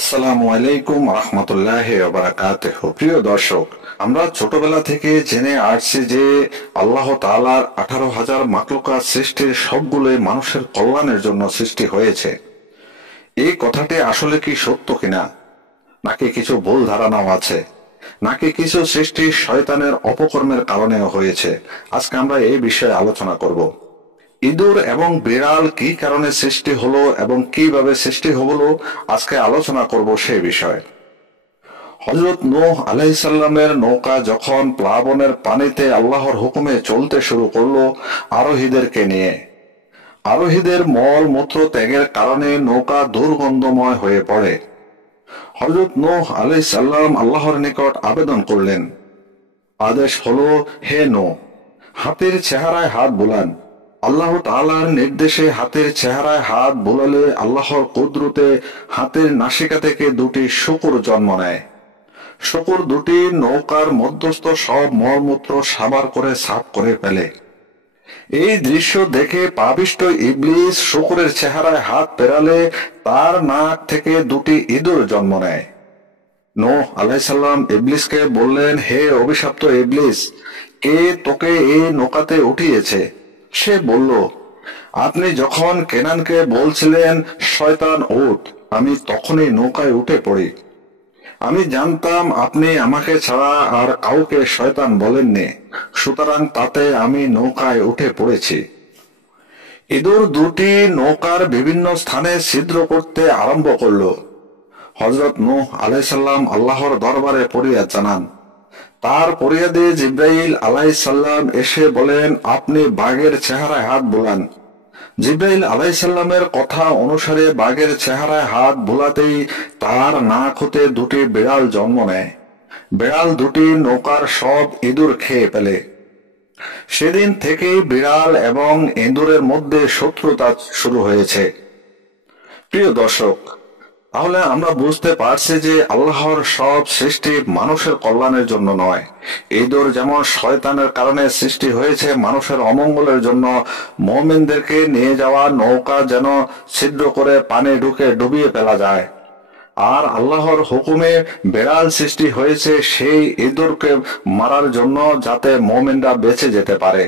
আসসালামু আলাইকুম রহমতুল্লাহি ওয়া বারাকাতুহু। প্রিয় দর্শক, আমরা ছোটবেলা থেকে জেনে আসছি যে আল্লাহ তাআলার 18,000 মাখলুকাত সৃষ্টির সবগুলোই মানুষের কল্যাণের জন্য সৃষ্টি হয়েছে। এই কথাটি আসলে কি সত্য কিনা, নাকি কিছু ভুল ধারণাও আছে, নাকি কিছু সৃষ্টি শয়তানের অপকর্মের কারণেও হয়েছে, আজকে আমরা এই বিষয়ে আলোচনা করব। ইঁদুর এবং বিড়াল কি কারণে সৃষ্টি হলো এবং কিভাবে সৃষ্টি হলো, আজকে আলোচনা করব সেই বিষয়ে। হযরত নূহ আলাইহিস সালামের নৌকা যখন প্লাবনের পানিতে আল্লাহর হুকুমে চলতে শুরু করলো আরোহীদেরকে নিয়ে, আরোহীদের মল মূত্র ত্যাগের কারণে নৌকা দুর্গন্ধময় হয়ে পড়ে। হযরত নূহ আলাইহিস সালাম আল্লাহর নিকট আবেদন করলেন। আদেশ হলো, হে নূহ, হাতের চেহারায় হাত বুলান। আল্লাহ তাআলার নির্দেশে হাতের চেহারায় হাত বুলালে আল্লাহর কুদরতে হাতের নাসিকা থেকে দুটি শূকর জন্ম নেয়। শূকর দুটি নৌকার মধ্যস্থ সব মলমূত্র সাবার করে সাফ করে ফেলে। এই দৃশ্য দেখে পাপিষ্ঠ ইবলিস শূকরের চেহারায় হাত পেরালে তার নাক থেকে দুটি ইঁদুর জন্ম নেয়। নূহ আলাইহিস সালাম ইবলিসকে বললেন, হে অভিশপ্ত ইবলিস, কে তোকে এই নৌকাতে উঠিয়েছে? সে বলল, আপনি যখন কেনানকে বলছিলেন শয়তান ওঠ, আমি তখনই নৌকায় উঠে পড়ি। আমি জানতাম আপনি আমাকে ছাড়া আর কাউকে শয়তান বলেননি, সুতরাং তাতে আমি নৌকায় উঠে পড়েছি। ইঁদুর দুটি নৌকার বিভিন্ন স্থানে ছিদ্র করতে আরম্ভ করলো। হযরত নূহ আলাইহিস সালাম আল্লাহর দরবারে ফরিয়াদ জানান। তার ফরিয়াদে জিবরাইল আলাইহিস সালাম এসে বলেন, আপনি বাঘের চেহারায় হাত বুলান। জিবরাইল আলাইহিস সালামের কথা অনুসারে বাঘের চেহারায় হাত বুলাতেই তার নাক হতে দুটি বিড়াল জন্ম নেয়। বিড়াল দুটি নৌকার সব ইঁদুর খেয়ে ফেলে। সেদিন থেকেই বিড়াল এবং ইঁদুরের মধ্যে শত্রুতা শুরু হয়েছে। প্রিয় দর্শক, তাহলে আমরা বুঝতে পারছি যে আল্লাহর সব সৃষ্টি মানুষের কল্যাণের জন্য নয়। ইঁদুর যেমন শয়তানের কারণে সৃষ্টি হয়েছে মানুষের অমঙ্গলের জন্য, মুমিনদেরকে নিয়ে যাওয়া নৌকা যেন ছিদ্র করে পানি ঢুকে ডুবিয়ে ফেলা যায়। আর আল্লাহর হুকুমে বিড়াল সৃষ্টি হয়েছে সেই ইঁদুরকে মারার জন্য, যাতে মুমিনরা বেঁচে যেতে পারে।